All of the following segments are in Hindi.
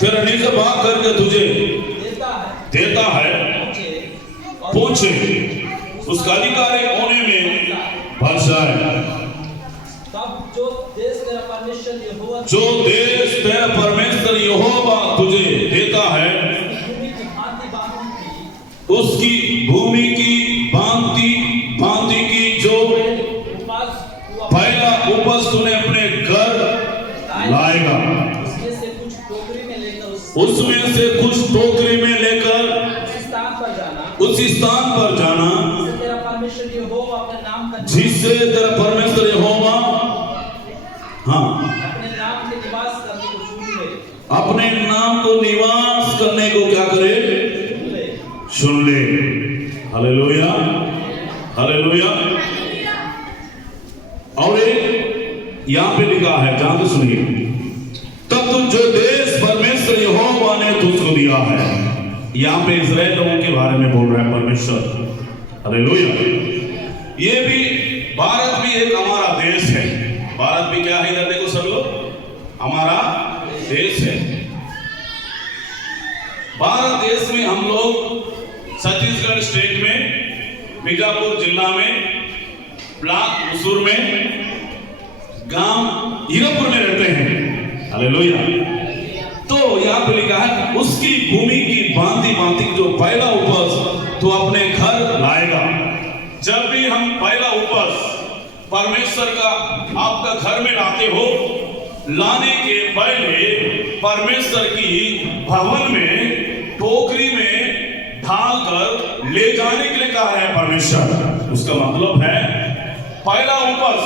तेरा निज भाग करके तुझे देता है पूछे, उसका अधिकारी होने में भर जाए। तब जो देश तेरा परमेश्वर यहोवा तुझे देता है, उसकी भूमि की भांति भांति की जो पहला उपज तूने अपने घर लाएगा, उसमें से कुछ टोकरी में लेकर उसी स्थान पर जाना जिससे तेरा परमेश्वर यहोवा अपने नाम को निवास करने को क्या करे, सुन ले। Hallelujah, hallelujah. और एक यहां पे लिखा है, ध्यान से सुनिए, तब तुम जो देश परमेश्वर यहोवा ने तुझको दिया है। यहां पे इस्राएल लोगों के बारे में बोल रहा है परमेश्वर। हालेलुया। ये भी भारत भी एक हमारा देश है। भारत भी क्या है, इधर देखो सब लोग, हमारा देश है। भारत देश में हम लोग छत्तीसगढ़ स्टेट में, बीजापुर जिला में, ब्लॉक हुसूर में, गांव हीरापुर में रहते हैं। हालेलुया। तो यहाँ पे लिखा है उसकी भूमि की भांति भांति जो पहला उपज तो अपने घर लाएगा। जब भी हम पहला उपज परमेश्वर का आपका घर में लाते हो, लाने के पहले परमेश्वर की भवन में टोकरी में ढाल कर ले जाने के लिए कहा है परमेश्वर। उसका मतलब है पहला उपज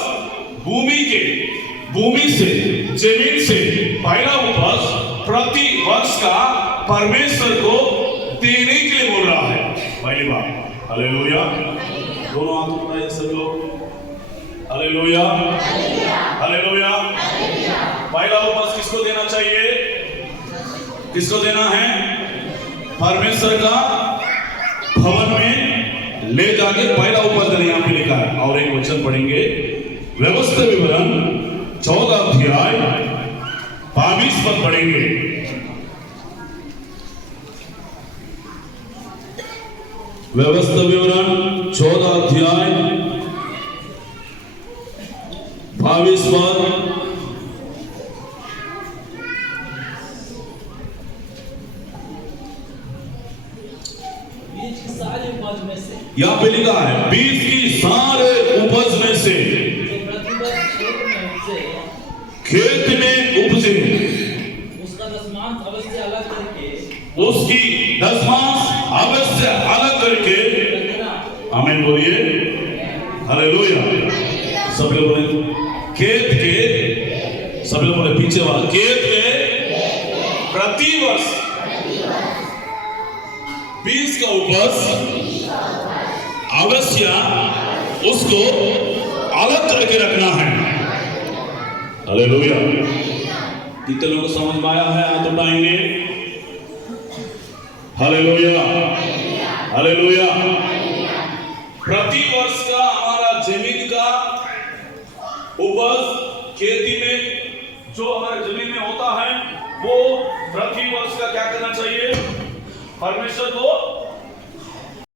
भूमि से, जमीन से पहला उपज प्रति वर्ष का परमेश्वर को देने के लिए बोल रहा है। पहली बात। हालेलुया। दोनों हाथ उठाइए सब लोग। Hallelujah, hallelujah. पहला उपज किसको देना चाहिए, किसको देना है, परमेश्वर का भवन में ले जाके पहला उपज देना। यहाँ पे लिखा है। और एक वचन पढ़ेंगे, व्यवस्था विवरण 14 अध्याय 22 पद पढ़ेंगे। व्यवस्था विवरण 14 अध्याय 22 पद। यहाँ पे लिखा है बीज की सारे उपज में से खेत में उपजे उसका दशमांश अवश्य अलग करके, उसकी दशमांश अवश्य अलग करके, आमीन बोलिए, हालेलुया। सब लोग बोले खेत के, सब लोग बोले पीछे वाला, खेत के प्रति वर्ष बीज का उपज अवश्य उसको अलग करके रखना है। हालेलुया। कितने लोगों को समझ में आया है, हाथ उठाएंगे। Hallelujah, hallelujah. प्रति वर्ष का हमारा जमीन का उपज खेती में जो हमारे जमीन में होता है, वो प्रति वर्ष का क्या करना चाहिए, परमेश्वर को